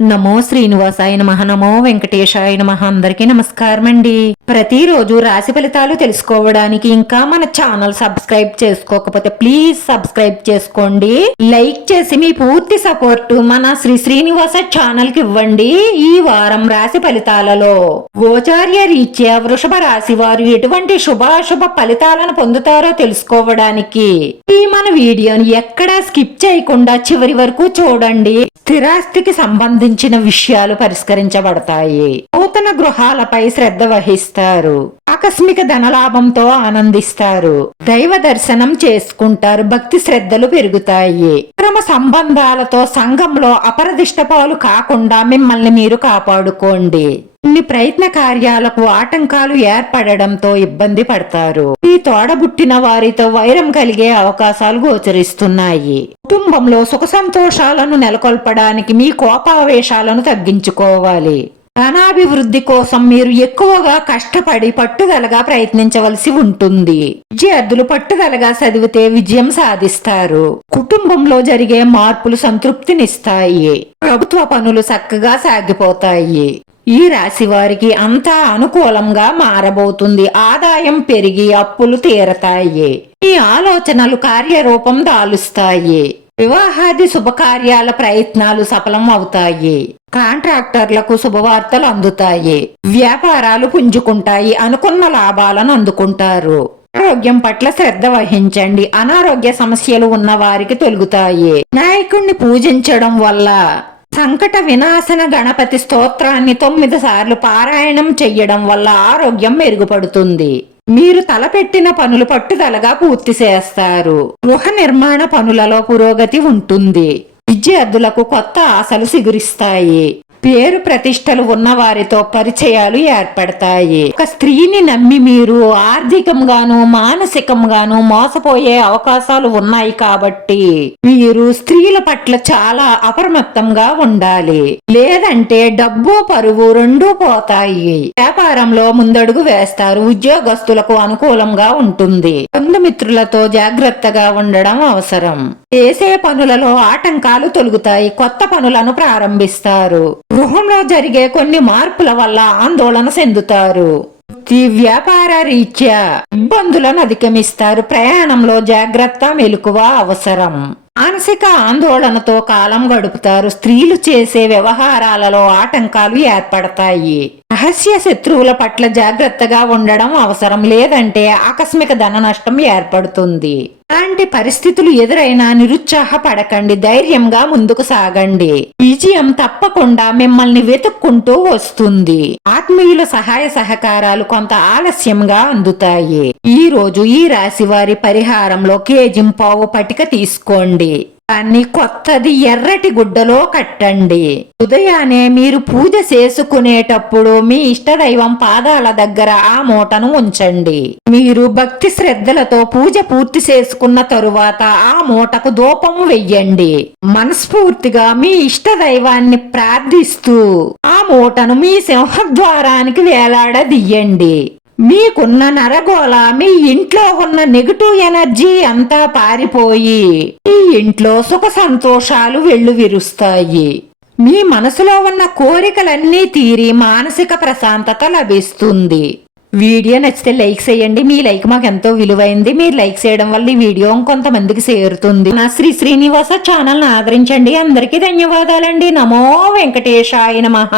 నమో శ్రీనివాసాయ నమః. నమో వెంకటేశాయ నమః. అందరికీ నమస్కారం అండి. ప్రతిరోజు రాశి ఫలితాలు తెలుసుకోవడానికి ఇంకా మన ఛానల్ సబ్స్క్రైబ్ చేసుకోకపోతే ప్లీజ్ సబ్స్క్రైబ్ చేసుకోండి. లైక్ చేసి మీ పూర్తి సపోర్ట్ మన శ్రీనివాస ఛానల్ కి ఇవ్వండి. ఈ వారం రాశి ఫలితాలలో గోచార్య రీత్యా వృషభ రాశి వారు ఎటువంటి శుభాశుభ ఫలితాలను పొందుతారో తెలుసుకోవడానికి ఈ మన వీడియోని ఎక్కడా స్కిప్ చేయకుండా చివరి వరకు చూడండి. స్థిరాస్తికి సంబంధించిన విషయాలు పరిష్కరించబడతాయి. నూతన గృహాలపై శ్రద్ధ వహిస్తారు. ఆకస్మిక ధనలాభంతో ఆనందిస్తారు. దైవ దర్శనం చేసుకుంటారు. భక్తి శ్రద్ధలు పెరుగుతాయి. క్రమ సంబంధాలతో సంఘంలో అపరదిష్ట పాలు కాకుండా మిమ్మల్ని మీరు కాపాడుకోండి. ఇన్ని ప్రయత్న కార్యాలకు ఆటంకాలు ఏర్పడడంతో ఇబ్బంది పడతారు. ఈ తోడబుట్టిన వారితో వైరం కలిగే అవకాశాలు గోచరిస్తున్నాయి. కుటుంబంలో సుఖ సంతోషాలను నెలకొల్పడానికి మీ కోపావేశాలను తగ్గించుకోవాలి. ధనాభివృద్ధి కోసం మీరు ఎక్కువగా కష్టపడి పట్టుదలగా ప్రయత్నించవలసి ఉంటుంది. విద్యార్థులు పట్టుదలగా చదివితే విజయం సాధిస్తారు. కుటుంబంలో జరిగే మార్పులు సంతృప్తినిస్తాయి. ప్రభుత్వ పనులు చక్కగా సాగిపోతాయి. ఈ రాశి వారికి అంతా అనుకూలంగా మారబోతుంది. ఆదాయం పెరిగి అప్పులు తీరతాయి. ఈ ఆలోచనలు కార్యరూపం దాలుస్తాయి. వివాహాది శుభకార్యాల ప్రయత్నాలు సఫలం అవుతాయి. కాంట్రాక్టర్లకు శుభవార్తలు అందుతాయి. వ్యాపారాలు పుంజుకుంటాయి. అనుకున్న లాభాలను అందుకుంటారు. ఆరోగ్యం పట్ల శ్రద్ధ వహించండి. అనారోగ్య సమస్యలు ఉన్న వారికి తొలగుతాయి. నాయకుణ్ణి పూజించడం వల్ల సంకట వినాశన గణపతి స్తోత్రాన్ని 9 సార్లు పారాయణం చెయ్యడం వల్ల ఆరోగ్యం మెరుగుపడుతుంది. మీరు తలపెట్టిన పనులు పట్టుదలగా పూర్తి చేస్తారు. గృహ నిర్మాణ పనులలో పురోగతి ఉంటుంది. విద్యార్థులకు కొత్త ఆశలు సిగురిస్తాయి. పేరు ప్రతిష్టలు ఉన్న వారితో పరిచయాలు ఏర్పడతాయి. ఒక స్త్రీని నమ్మి మీరు ఆర్థికంగాను మానసికంగాను మోసపోయే అవకాశాలు ఉన్నాయి కాబట్టి మీరు స్త్రీల పట్ల చాలా అప్రమత్తంగా ఉండాలి. లేదంటే డబ్బు పరువు రెండూ పోతాయి. వ్యాపారంలో ముందడుగు వేస్తారు. ఉద్యోగస్తులకు అనుకూలంగా ఉంటుంది. బంధుమిత్రులతో జాగ్రత్తగా ఉండడం అవసరం. చేసే పనులలో ఆటంకాలు తొలగుతాయి. కొత్త పనులను ప్రారంభిస్తారు. గృహంలో జరిగే కొన్ని మార్పుల వల్ల ఆందోళన చెందుతారు. వ్యాపార రీత్యా ఇబ్బందులను అధిగమిస్తారు. ప్రయాణంలో జాగ్రత్త మెలకువ అవసరం. మానసిక ఆందోళనతో కాలం గడుపుతారు. స్త్రీలు చేసే వ్యవహారాలలో ఆటంకాలు ఏర్పడతాయి. రహస్య శత్రువుల పట్ల జాగ్రత్తగా ఉండడం అవసరం. లేదంటే ఆకస్మిక ధన నష్టం ఏర్పడుతుంది. అలాంటి పరిస్థితులు ఎదురైనా నిరుత్సాహపడకండి. ధైర్యంగా ముందుకు సాగండి. విజయం తప్పకుండా మిమ్మల్ని వెతుక్కుంటూ వస్తుంది. ఆత్మీయుల సహాయ సహకారాలు కొంత ఆలస్యంగా అందుతాయి. ఈ రోజు ఈ రాశి వారి పరిహారంలో కేజింపావు పటిక తీసుకోండి. దాన్ని కొత్తది ఎర్రటి గుడ్డలో కట్టండి. ఉదయాన్నే మీరు పూజ చేసుకునేటప్పుడు మీ ఇష్టదైవం పాదాల దగ్గర ఆ మూటను ఉంచండి. మీరు భక్తి శ్రద్ధలతో పూజ పూర్తి చేసుకున్న తరువాత ఆ మూటకు ధూపం వెయ్యండి. మనస్ఫూర్తిగా మీ ఇష్టదైవాన్ని ప్రార్థిస్తూ ఆ మూటను మీ సింహద్వారానికి వేలాడదీయండి. మీకున్న నరగోళ, మీ ఇంట్లో ఉన్న నెగటివ్ ఎనర్జీ అంతా పారిపోయి మీ ఇంట్లో సుఖ సంతోషాలు వెల్లువిరుస్తాయి. మీ మనసులో ఉన్న కోరికలన్నీ తీరి మానసిక ప్రశాంతత లభిస్తుంది. వీడియో నచ్చితే లైక్ చేయండి. మీ లైక్ మాకు ఎంతో విలువైంది. మీరు లైక్ చేయడం వల్ల ఈ వీడియో కొంతమందికి చేరుతుంది. నా శ్రీనివాస ఛానల్ ఆదరించండి. అందరికీ ధన్యవాదాలండి. నమో వెంకటేశాయ నమః.